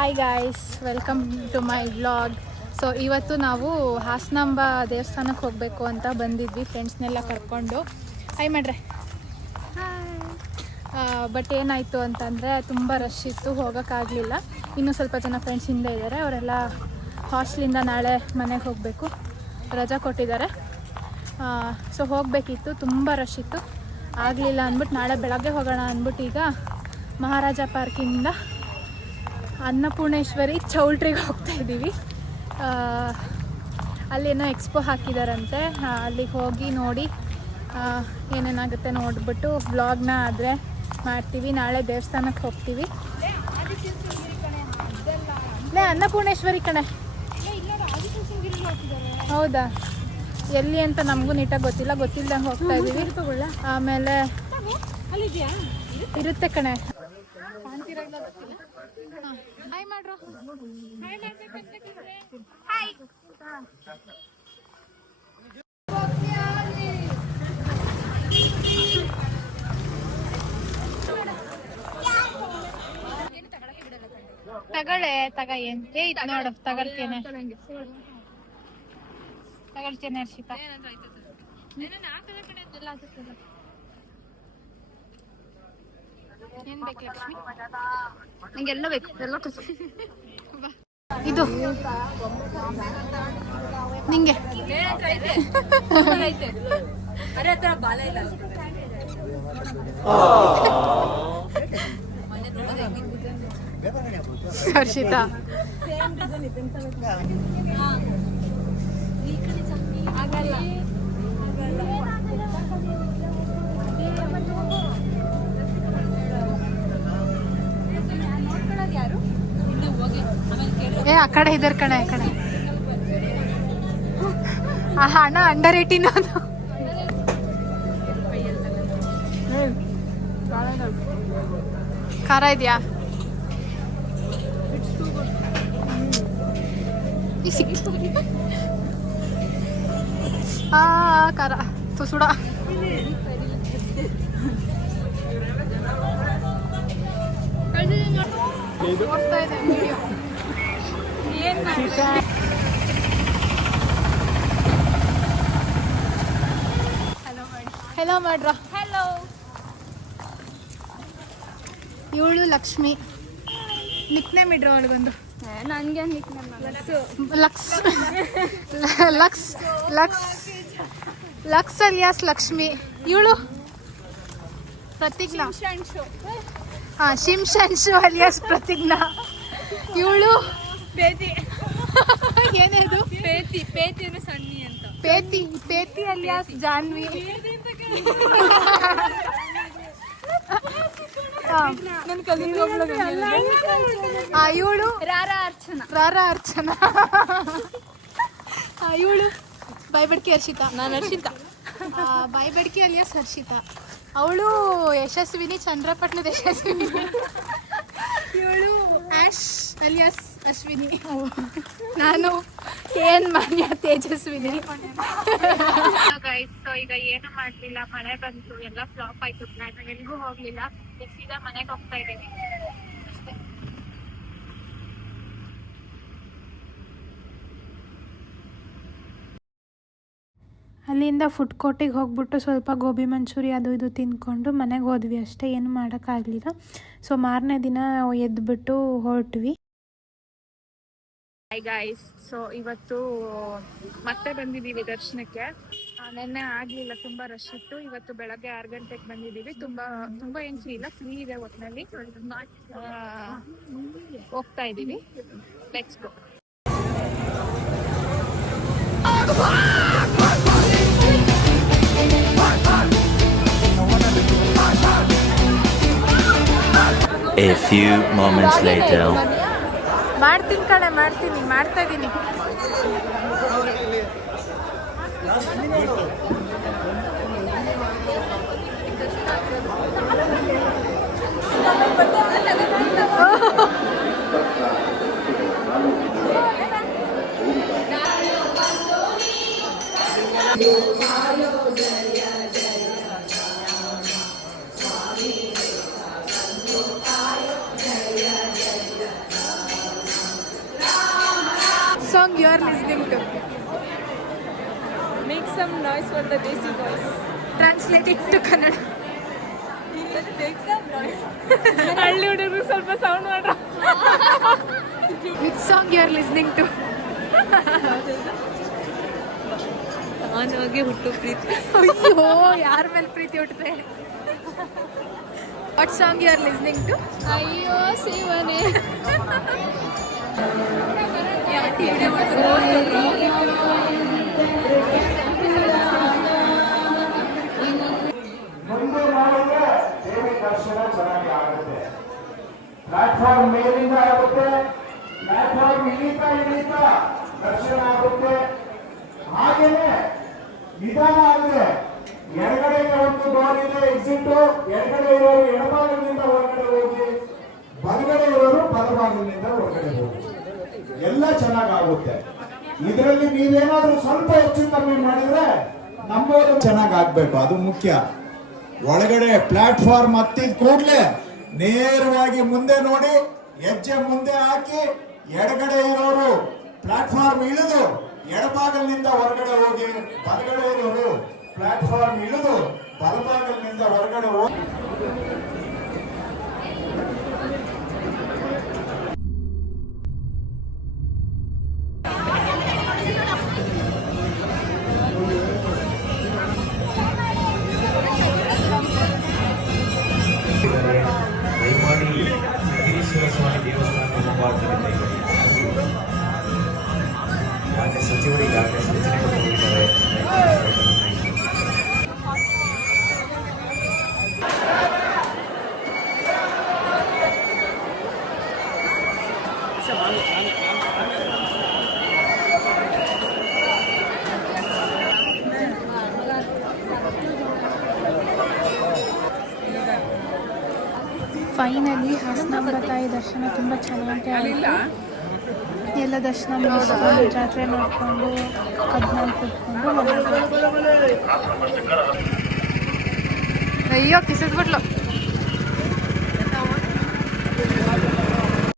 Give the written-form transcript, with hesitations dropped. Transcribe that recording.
Hi guys, welcome to my vlog. So ಇವತ್ತು ನಾವು ಹಾಸನಾಂಬ ದೇವಸ್ಥಾನಕ್ಕೆ ಹೋಗಬೇಕು ಅಂತ ಬಂದಿದ್ವಿ ಫ್ರೆಂಡ್ಸ್ನೆಲ್ಲ ಕರ್ಕೊಂಡು. ಹಾಯ್ ಮಾಡ್ರೆ. ಬಟ್ ಏನಾಯಿತು ಅಂತಂದರೆ ತುಂಬ ರಶ್ ಇತ್ತು, ಹೋಗೋಕ್ಕಾಗಲಿಲ್ಲ. ಇನ್ನೂ ಸ್ವಲ್ಪ ಜನ ಫ್ರೆಂಡ್ಸ್ ಹಿಂದೆ ಇದ್ದಾರೆ, ಅವರೆಲ್ಲ ಹಾಸ್ಟ್ಲಿಂದ ನಾಳೆ ಮನೆಗೆ ಹೋಗಬೇಕು, ರಜಾ ಕೊಟ್ಟಿದ್ದಾರೆ. ಸೊ ಹೋಗಬೇಕಿತ್ತು, ತುಂಬ ರಶ್ ಇತ್ತು, ಆಗಲಿಲ್ಲ ಅಂದ್ಬಿಟ್ಟು ನಾಳೆ ಬೆಳಗ್ಗೆ ಹೋಗೋಣ ಅಂದ್ಬಿಟ್ಟು ಈಗ ಮಹಾರಾಜ ಪಾರ್ಕಿಂದ ಅನ್ನಪೂರ್ಣೇಶ್ವರಿ ಚೌಲ್ಟ್ರಿಗೆ ಹೋಗ್ತಾಯಿದ್ದೀವಿ. ಅಲ್ಲೇನೋ ಎಕ್ಸ್ಪೋ ಹಾಕಿದಾರಂತೆ, ಅಲ್ಲಿಗೆ ಹೋಗಿ ನೋಡಿ ಏನೇನಾಗುತ್ತೆ ನೋಡಿಬಿಟ್ಟು ವ್ಲಾಗ್ನ ಆದರೆ ಮಾಡ್ತೀವಿ. ನಾಳೆ ದೇವಸ್ಥಾನಕ್ಕೆ ಹೋಗ್ತೀವಿ. ಅನ್ನಪೂರ್ಣೇಶ್ವರಿ ಕಣೆ. ಹೌದಾ, ಎಲ್ಲಿ ಅಂತ ನಮಗೂ ನೀಟಾಗಿ ಗೊತ್ತಿಲ್ಲದಂಗೆ ಹೋಗ್ತಾ ಇದ್ದೀವಿ. ಆಮೇಲೆ ಇರುತ್ತೆ ಕಣೆ. ಹಾಯ್ ಮಾಡ್ರು. ಹಾಯ್. ತಗೊಳ್ಳೇನ್ ನೋಡು, ತಗೊಳ್ತೇನೆ ಹರ್ಷಿತಾ. ಏನ್ ಬೇಕು ಲಕ್ಷ್ಮಿ? ನಂಗೆಲ್ಲ ಬೇಕು, ಎಲ್ಲ ಇದು ನಿಂಗೆ. ಹರ್ಷಿತಾ ಆ ಕಡೆ ಇದ್ದಾರೆ ಕಣೆ, ಆ ಕಡೆ. ಆ ಹಣ ಅಂಡರ್ 18 ಅದು. ಖಾರ ಇದೆಯಾ? ಖಾರ ತುಸುಡ. ಹೆಲೋ ಮಾಡ್ರ. ಹೆಲೋ. ಇವಳು ಲಕ್ಷ್ಮಿ. ನಿಕ್ನೇಮ್ ಇಡ್ರು ಅವಳಿಗೊಂದು. ನನಗೆ Lux Lux Lux Lux alias Lakshmi. ಇವಳು ಪ್ರತಿಜ್ಞಾ. ಶಿಂಶನ್ಶು ಅಲಿಯಾಸ್ ಪ್ರತಿಜ್ಞಾ. ಇವಳು ಪೇತಿ. ಏನೇದು? ಪೇತಿ. ಪೇತಿ ಅಂದ್ರೆ ಸಣ್ಣಿ ಅಂತ. ಪೇತಿ. ಪೇತಿ ಅಲಿಯಾಸ್ ಜಾನ್ವಿ. ಇವಳು ರಾರಾ ಅರ್ಚನಾ. ರಾರಾ ಅರ್ಚನಾ. ಇವಳು ಬಾಯ್ಬಡ್ಕಿ ಹರ್ಷಿತಾ. ನಾನು ಹರ್ಷಿತಾ. ಬಾಯ್ಬಡ್ಕಿ ಅಲಿಯಾಸ್ ಹರ್ಷಿತಾ. ಅವಳು ಯಶಸ್ವಿನಿ, ಚಂದ್ರಪಟ್ಟಣದ ಯಶಸ್ವಿನಿ. ಇವಳು ಆಶ್ ಅಲಿಯಾಸ್ ಅಶ್ವಿನಿ. ನಾನು ಏನ್ ಮಾನ್ಯ ತೇಜಸ್ವಿನಿ. ಸೊ ಈಗ ಏನು ಮಾಡ್ಲಿಲ್ಲ, ಮಳೆ ಬಂತು, ಎಲ್ಲ ಫ್ಲಾಪ್ ಆಯ್ತು. ನಾನು ಎಲ್ಗೂ ಹೋಗ್ಲಿಲ್ಲ, ಸೀದಾ ಮನೆಗೆ ಹೋಗ್ತಾ ಇದ್ದೀನಿ. ಅಲ್ಲಿಂದ ಫುಡ್ ಕೋರ್ಟಿಗೆ ಹೋಗ್ಬಿಟ್ಟು ಸ್ವಲ್ಪ ಗೋಬಿ ಮಂಚೂರಿ ಅದು ಇದು ತಿಂದ್ಕೊಂಡು ಮನೆಗೆ ಹೋದ್ವಿ ಅಷ್ಟೇ, ಏನು ಮಾಡೋಕ್ಕಾಗಲಿಲ್ಲ. ಸೊ ಮಾರನೇ ದಿನ ಎದ್ಬಿಟ್ಟು ಹೊರಟ್ವಿ. ಹಾಯ್ ಗಾಯ್ಸ್, ಸೊ ಇವತ್ತು ಮತ್ತೆ ಬಂದಿದ್ದೀವಿ ದರ್ಶನಕ್ಕೆ. ನೆನ್ನೆ ಆಗಲಿಲ್ಲ, ತುಂಬ ರಶ್ ಇತ್ತು. ಇವತ್ತು ಬೆಳಗ್ಗೆ 6 ಗಂಟೆಗೆ ಬಂದಿದ್ದೀವಿ. ತುಂಬ ಏನು ಫ್ರೀ ಇಲ್ಲ, ಫ್ರೀ ಇದೆ ಒಟ್ಟಿನಲ್ಲಿ. ಹೋಗ್ತಾ ಇದ್ದೀವಿ. Let's go. A few moments later. ಮಾಡ್ತೀನಿ ಕಣೆ, ಮಾಡ್ತಾ ಇದ್ದೀನಿ. Song you are listening to? Make some noise for the Desi boys. Translating to Kannada. Make some noise. ಹಳ್ಳಿ ಹುಡುಗರು ಸ್ವಲ್ಪ ಸೌಂಡ್ ಮಾಡ್ರ. Which song you are listening to? ಅವನಿಗೆ ಹುಟ್ಟು ಪ್ರೀತಿ. ಅಯ್ಯೋ, ಯಾರ ಮೇಲೆ ಪ್ರೀತಿ ಹುಟ್ಟಿದೆ? What song you are listening to? ಅಯ್ಯೋ ಶಿವನೇ. ಮುಂದೆ ಮಾಡಿದ್ರೆ ದೇವಿ ದರ್ಶನ ಚೆನ್ನಾಗಿ ಆಗುತ್ತೆ. ಪ್ಲಾಟ್ಫಾರ್ಮ್ ಮೇಲಿಂದ ಆಗುತ್ತೆ, ಪ್ಲಾಟ್ಫಾರ್ಮ್ ಇಳೀತಾ ದರ್ಶನ ಆಗುತ್ತೆ. ಹಾಗೇನೆ ನಿಧಾನ ಆಗಿದೆ. ಎಡಗಡೆಗೆ ಒಂದು ಡೋರ್ ಇದೆ, ಎಕ್ಸಿಟ್. ಎಡಗಡೆ ಇರೋರು ಎಡಭಾಗದಿಂದ ಹೊರಗಡೆ ಹೋಗಿ, ಬಲಗಡೆ ಇರೋರು ಬಲಭಾಗದಿಂದ ಹೊರಗಡೆ ಹೋಗಿ, ಎಲ್ಲ ಚೆನ್ನಾಗಾಗುತ್ತೆ. ಇದರಲ್ಲಿ ನೀವೇನಾದ್ರೂ ಸ್ವಲ್ಪ ಹೆಚ್ಚು ಕಮ್ಮಿ ಮಾಡಿದ್ರೆ ನಮ್ಮವರು ಚೆನ್ನಾಗಿ ಆಗ್ಬೇಕು, ಅದು ಮುಖ್ಯ. ಒಳಗಡೆ ಪ್ಲಾಟ್ಫಾರ್ಮ್ ಹತ್ತಿದ ಕೂಡಲೇ ನೇರವಾಗಿ ಮುಂದೆ ನೋಡಿ, ಹೆಜ್ಜೆ ಮುಂದೆ ಹಾಕಿ, ಎಡಗಡೆ ಇರೋರು ಪ್ಲಾಟ್ಫಾರ್ಮ್ ಇಳಿದು ಎಡಭಾಗಲಿನಿಂದ ಹೊರಗಡೆ ಹೋಗಿ, ಬಲಗಡೆ ಇರೋರು ಪ್ಲಾಟ್ಫಾರ್ಮ್ ಇಳಿದು ಬಲಭಾಗಲಿನಿಂದ ಹೊರಗಡೆ ಹೋಗಿ. ದಯಮಾಡಿ ಸಿದ್ದೇಶ್ವರ ಸ್ವಾಮಿ ದೇವಸ್ಥಾನದ ಮುಂಭಾಗದಲ್ಲಿ ಮಾನ್ಯ ಸಚಿವರು ಈಗಾಗಲೇ ಸೂಚನೆ ಕೊಟ್ಟಿದ್ದಾರೆ. ಫೈನಲಿ ಹಾಸನಾಂಬ ತಾಯಿ ದರ್ಶನ ತುಂಬ ಚೆನ್ನಾಗಿ ಆಯಿತು. ಎಲ್ಲ ದರ್ಶನ ಮುಗಿಸ್ಕೊಂಡು ಜಾತ್ರೆ ನೋಡಿಕೊಂಡು ಕಬ್ನಾಲ್ ಕುತ್ಕೊಂಡು. ಅಯ್ಯೋ ಕಿಸಿದ್ಬಿಟ್ಲು.